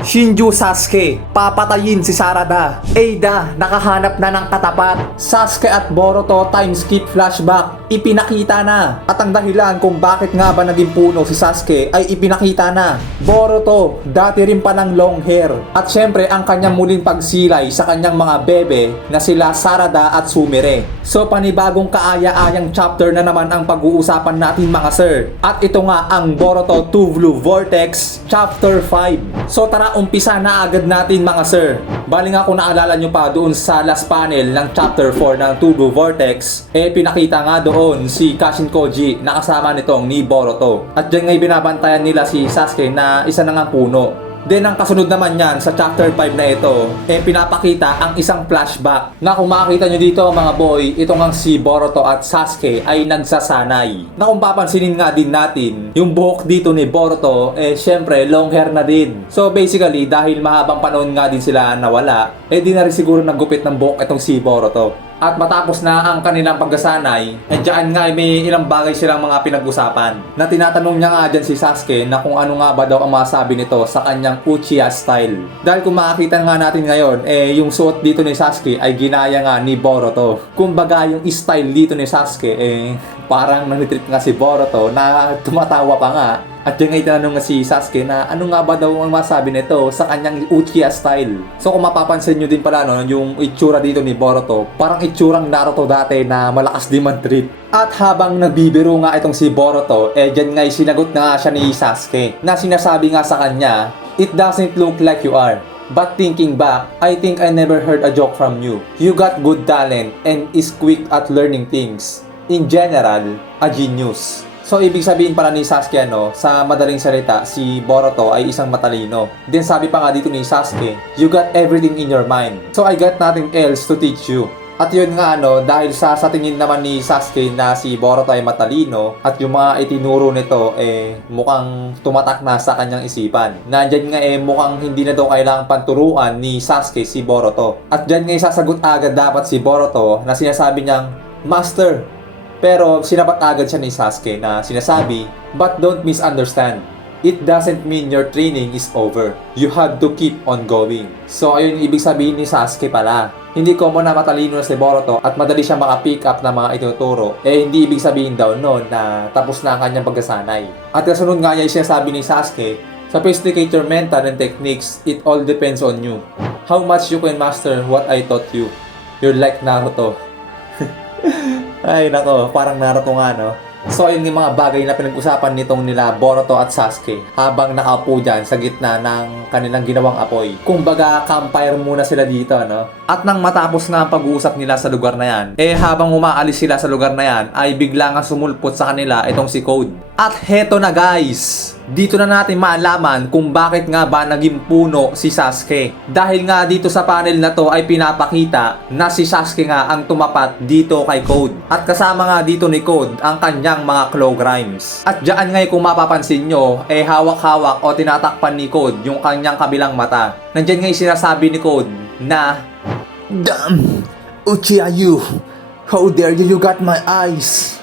Shinju Sasuke, papatayin si Sarada. Ada, nakahanap na ng katapat. Sasuke at Boruto time skip flashback, ipinakita na. At ang dahilan kung bakit nga ba naging puno si Sasuke ay ipinakita na. Boruto, dati rin pa ng long hair. At syempre ang kanyang muling pagsilay sa kanyang mga bebe na sila Sarada at Sumire. So panibagong kaaya-ayang chapter na naman ang pag-uusapan natin mga sir. At ito nga ang Boruto 2 Blue Vortex Chapter 5. So tara, umpisa na agad natin mga sir. Bali nga kung naalala nyo pa doon sa last panel ng Chapter 4 ng 2 Blue Vortex, pinakita nga doon si Kashin Koji na kasama nitong ni Boruto. At dyan nga binabantayan nila si Sasuke na isa na nga puno. Then ang kasunod naman yan sa chapter 5 na ito, pinapakita ang isang flashback na kung makikita nyo dito mga boy, ito nga si Boruto at Sasuke ay nagsasanay. Na kung papansinin nga din natin, yung buhok dito ni Boruto, syempre long hair na din. So basically, dahil mahabang panahon nga din sila nawala, di na rin siguro naggupit ng buhok itong si Boruto. At matapos na ang kanilang pagkasanay, dyan nga may ilang bagay silang mga pinag-usapan. Na tinatanong niya nga dyan si Sasuke na kung ano nga ba daw ang masabi nito sa kanyang Uchiha style. Dahil kung makakita nga natin ngayon, yung suot dito ni Sasuke ay ginaya nga ni Boruto. Kumbaga yung style dito ni Sasuke, parang nanitrip nga si Boruto na tumatawa pa nga. At yung nga itanong nga si Sasuke na ano nga ba daw ang masabi nito sa kanyang Uchiha style. So kung mapapansin nyo din pala no, yung itsura dito ni Boruto, parang itsurang Naruto dati na malakas din man-trip. At habang nagbibiro nga itong si Boruto, dyan nga sinagot na nga siya ni Sasuke na sinasabi nga sa kanya, "It doesn't look like you are. But thinking back, I think I never heard a joke from you. You got good talent and is quick at learning things. In general, a genius." So, ibig sabihin pala ni Sasuke, sa madaling salita, si Boruto ay isang matalino. Then, sabi pa nga dito ni Sasuke, "You got everything in your mind. So, I got nothing else to teach you." At yun nga, dahil sa tingin naman ni Sasuke na si Boruto ay matalino at yung mga itinuro nito, mukhang tumatak na sa kanyang isipan. Nandyan nga, mukhang hindi na daw kailangang panturuan ni Sasuke si Boruto. At dyan nga, sasagot agad dapat si Boruto na sinasabi niyang, "Master." Pero sinapat agad siya ni Sasuke na sinasabi, "But don't misunderstand. It doesn't mean your training is over. You have to keep on going." So ayun yung ibig sabihin ni Sasuke pala. Hindi common na matalino na si Boruto at madali siya maka-pick up na mga ituturo. Hindi ibig sabihin daw noon na tapos na ang kanyang pagkasanay. At kasunod nga niya yung sinasabi ni Sasuke, "Sophisticate your mental and techniques. It all depends on you. How much you can master what I taught you. You're like Naruto." Ay nako, parang Naruto nga no. So ayun yung mga bagay na pinag-usapan nitong nila Boruto at Sasuke habang nakaupo dyan sa gitna ng kanilang ginawang apoy. Kumbaga campfire muna sila dito no. At nang matapos nga ang pag-uusap nila sa lugar na yan, habang umaalis sila sa lugar na yan ay bigla nga sumulpot sa kanila itong si Code. At heto na guys, dito na natin maalaman kung bakit nga ba naging puno si Sasuke. Dahil nga dito sa panel na to ay pinapakita na si Sasuke nga ang tumapat dito kay Code. At kasama nga dito ni Code ang kanyang mga claw grimes. At dyan nga kung mapapansin nyo, hawak-hawak o tinatakpan ni Code yung kanyang kabilang mata. Nandyan nga yung sinasabi ni Code na, "Damn, Uchiha you. How dare you got my eyes."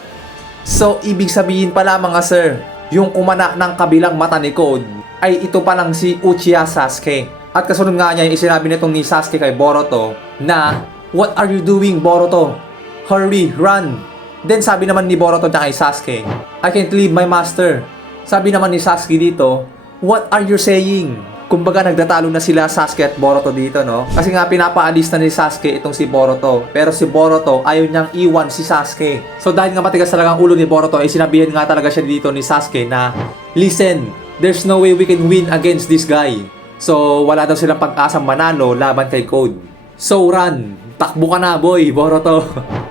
So, ibig sabihin pala mga sir, yung kumana ng kabilang mata ni Code ay ito palang si Uchiha Sasuke. At kasunod nga niya yung sinabi nitong ni Sasuke kay Boruto na, "What are you doing, Boruto? Hurry, run." Then sabi naman ni Boruto kay Sasuke, "I can't leave my master." Sabi naman ni Sasuke dito, "What are you saying?" Kumbaga nagtatalo na sila Sasuke at Boruto dito no. Kasi nga pinapaalis na ni Sasuke itong si Boruto. Pero si Boruto ayaw niyang iwan si Sasuke. So dahil nga matigas talaga ang ulo ni Boruto ay sinabihan nga talaga siya dito ni Sasuke na, "Listen, there's no way we can win against this guy." So wala daw silang pag-asang manalo laban kay Code. So run, takbo ka na boy, Boruto.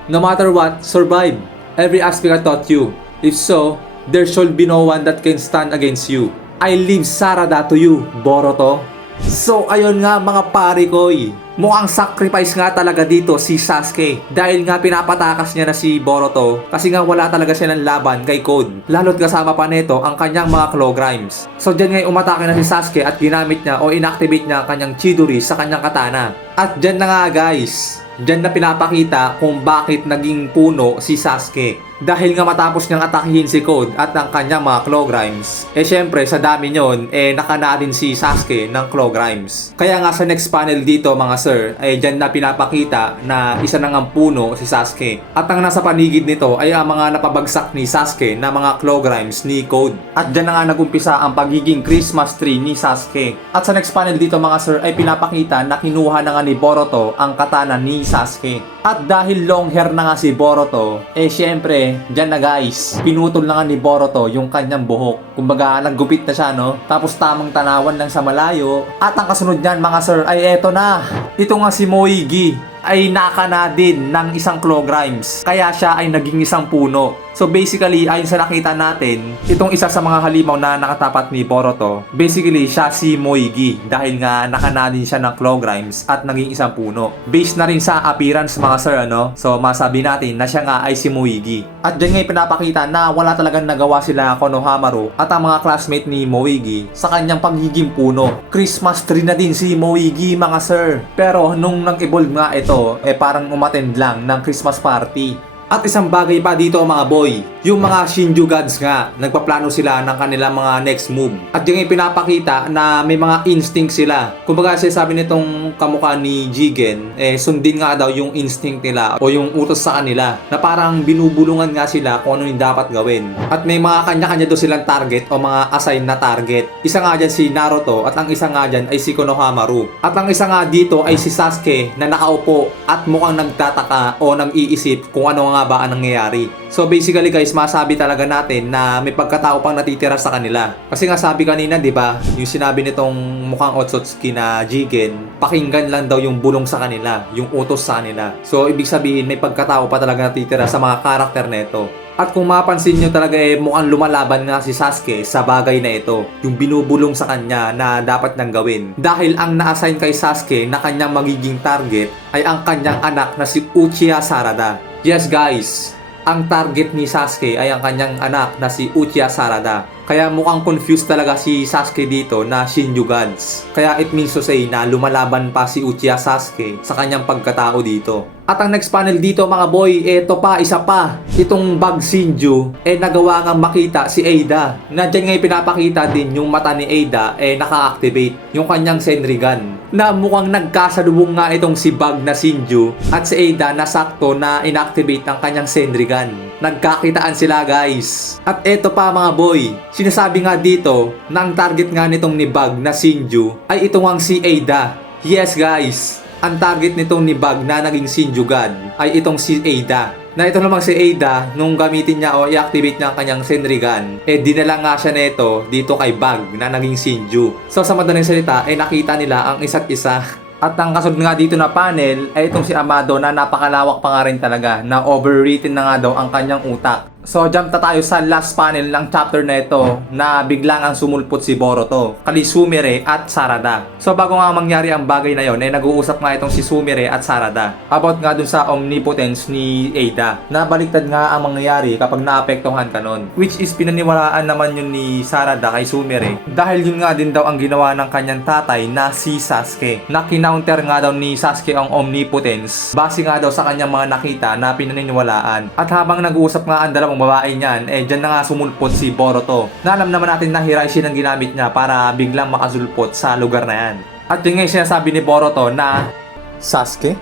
No matter what, survive. Every aspect I taught you. If so, there should be no one that can stand against you. I leave Sarada to you, Boruto. So ayun nga mga pare ko, mukhang sacrifice nga talaga dito si Sasuke. Dahil nga pinapatakas niya na si Boruto kasi nga wala talaga siya ng laban kay Code. Lalo't kasama pa nito ang kanyang mga claw grimes. So dyan nga umatake na si Sasuke at ginamit niya o inactivate niya ang kanyang Chidori sa kanyang katana. At dyan na nga guys, dyan na pinapakita kung bakit naging puno si Sasuke. Dahil nga matapos niyang atakihin si Code at ang kanyang mga Claw Grimes, syempre sa dami nyon, nakana din si Sasuke ng Claw Grimes. Kaya nga sa next panel dito mga sir, dyan na pinapakita na isa nang ang puno si Sasuke. At ang nasa paligid nito ay ang mga napabagsak ni Sasuke na mga Claw Grimes ni Code. At dyan na nga nagumpisa ang pagiging Christmas tree ni Sasuke. At sa next panel dito mga sir ay pinapakita na kinuha na nga ni Boruto ang katana ni Sasuke. At dahil long hair na nga si Boruto, syempre, dyan na guys, pinutol na nga ni Boruto yung kanyang buhok. Kumbaga, naggupit na siya, no? Tapos tamang tanawan lang sa malayo. At ang kasunod niyan mga sir ay eto na. Ito nga si Moigi ay nakana din ng isang Claw Grimes. Kaya siya ay naging isang puno. So basically, ayon sa nakita natin, itong isa sa mga halimaw na nakatapat ni Boruto, basically siya si Moigi dahil nga nakana din siya ng Claw Grimes at naging isang puno. Based na rin sa appearance mga sir, ano? So masabi natin na siya nga ay si Moigi. At dyan nga pinapakita na wala talagang nagawa sila Konohamaru at ang mga classmate ni Moigi sa kanyang pagiging puno. Christmas tree na din si Moigi mga sir. Pero nung nag-evolve nga ito, parang umattend lang ng Christmas party. At isang bagay pa dito mga boy, yung mga Shinju gods nga, nagpaplano sila ng kanilang mga next move. At yung pinapakita na may mga instinct sila. Kumbaga sabi nitong kamukha ni Jigen, sundin nga daw yung instinct nila o yung utos sa kanila na parang binubulungan nga sila kung ano yung dapat gawin. At may mga kanya-kanya daw silang target o mga assign na target. Isa nga dyan si Naruto at ang isa nga dyan ay si Konohamaru. At ang isa nga dito ay si Sasuke na nakaupo at mukhang nagtataka o nag-iisip kung ano nga ba ang nangyayari. So basically guys, masabi talaga natin na may pagkatao pang natitira sa kanila. Kasi nga sabi kanina, 'di ba, yung sinabi nitong mukhang Otsutsuki na Jigen, pakinggan lang daw yung bulong sa kanila, yung utos sa kanila. So ibig sabihin may pagkatao pa talaga natitira sa mga karakter nito. At kung mapansin nyo talaga mukhang lumalaban nga si Sasuke sa bagay na ito. Yung binubulong sa kanya na dapat nang gawin. Dahil ang na-assign kay Sasuke na kanyang magiging target ay ang kanyang anak na si Uchiha Sarada. Yes guys, ang target ni Sasuke ay ang kanyang anak na si Uchiha Sarada. Kaya mukhang confused talaga si Sasuke dito na Shinju gods. Kaya it means to say na lumalaban pa si Uchiha Sasuke sa kanyang pagkatao dito. At ang next panel dito mga boy, eto pa, isa pa. Itong bag Shinju, nagawa nga makita si Ada. Nandiyan nga pinapakita din yung mata ni Ada, naka-activate yung kanyang Senrigan. Na mukhang nagkasalubong nga itong si bag na Shinju at si Ada na sakto na inactivate ang kanyang Senrigan. Nagkakitaan sila guys. At eto pa mga boy, sinasabi nga dito na ang target nga nitong ni bag na Shinju ay ito ngang si Ada. Yes guys, ang target nitong ni Bag na naging Shinju God ay itong si Ada. Na ito namang si Ada, nung gamitin niya o i-activate niya ang kanyang Senrigan, dinala nga siya nito dito kay Bag na naging Shinju. So sa madaling salita, nakita nila ang isa't isa. At ang kasunod nga dito na panel ay itong si Amado na napakalawak pa nga rin talaga na overwritten na nga daw ang kanyang utak. So jump na tayo sa last panel ng chapter na ito na biglang ang sumulpot si Boruto, kali Sumire at Sarada. So bago nga mangyari ang bagay na yon, nag-uusap nga itong si Sumire at Sarada about nga dun sa omnipotence ni Ada. Nabaliktad nga ang mangyayari kapag naapektuhan ka nun. Which is pinaniwalaan naman yun ni Sarada kay Sumire dahil yun nga din daw ang ginawa ng kanyang tatay na si Sasuke. Na kinounter nga daw ni Sasuke ang omnipotence base nga daw sa kanyang mga nakita na pinaniniwalaan. At habang nag-uusap nga ang dalawang babae niyan, dyan na nga sumulpot si Boruto. Na alam naman natin na Hirashi ang ginamit niya para biglang makasulpot sa lugar na yan. At yun nga yung sinasabi ni Boruto na Sasuke?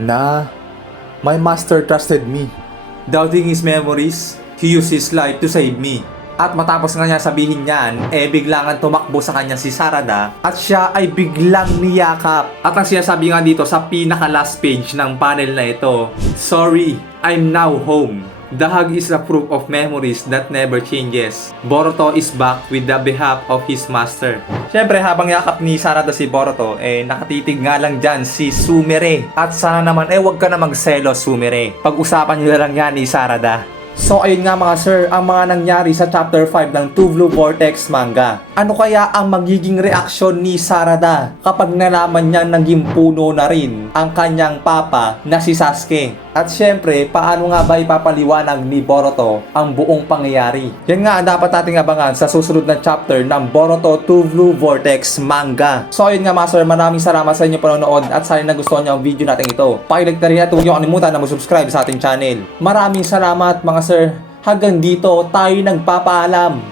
Na my master trusted me. Doubting his memories, he used his life to save me. At matapos nga niya sabihin yan, biglang tumakbo sa kanya si Sarada at siya ay biglang niyakap. At ang sinasabi nga dito sa pinaka last page ng panel na ito, sorry, I'm now home. The hug is a proof of memories that never changes. Boruto is back with the behalf of his master. Siyempre, habang yakap ni Sarada si Boruto, nakatitig nga lang dyan si Sumire. At sana naman, wag ka na magselos Sumire. Pag-usapan nyo na lang yan ni Sarada. So ayun nga mga sir, ang mga nangyari sa chapter 5 ng Two Blue Vortex manga. Ano kaya ang magiging reaksyon ni Sarada kapag nalaman niya naging puno na rin ang kanyang papa na si Sasuke? At syempre, paano nga ba ipapaliwanag ni Boruto ang buong pangyayari? Yan nga ang dapat nating abangan sa susunod na chapter ng Boruto 2 Blue Vortex manga. So ayun nga mga sir, maraming salamat sa inyong panonood at sana nagustuhan niyo ang video natin ito. Pakilike na rin at huwag niyo kalimutan na mag-subscribe sa ating channel. Maraming salamat mga sir. Hanggang dito tayo nagpapaalam.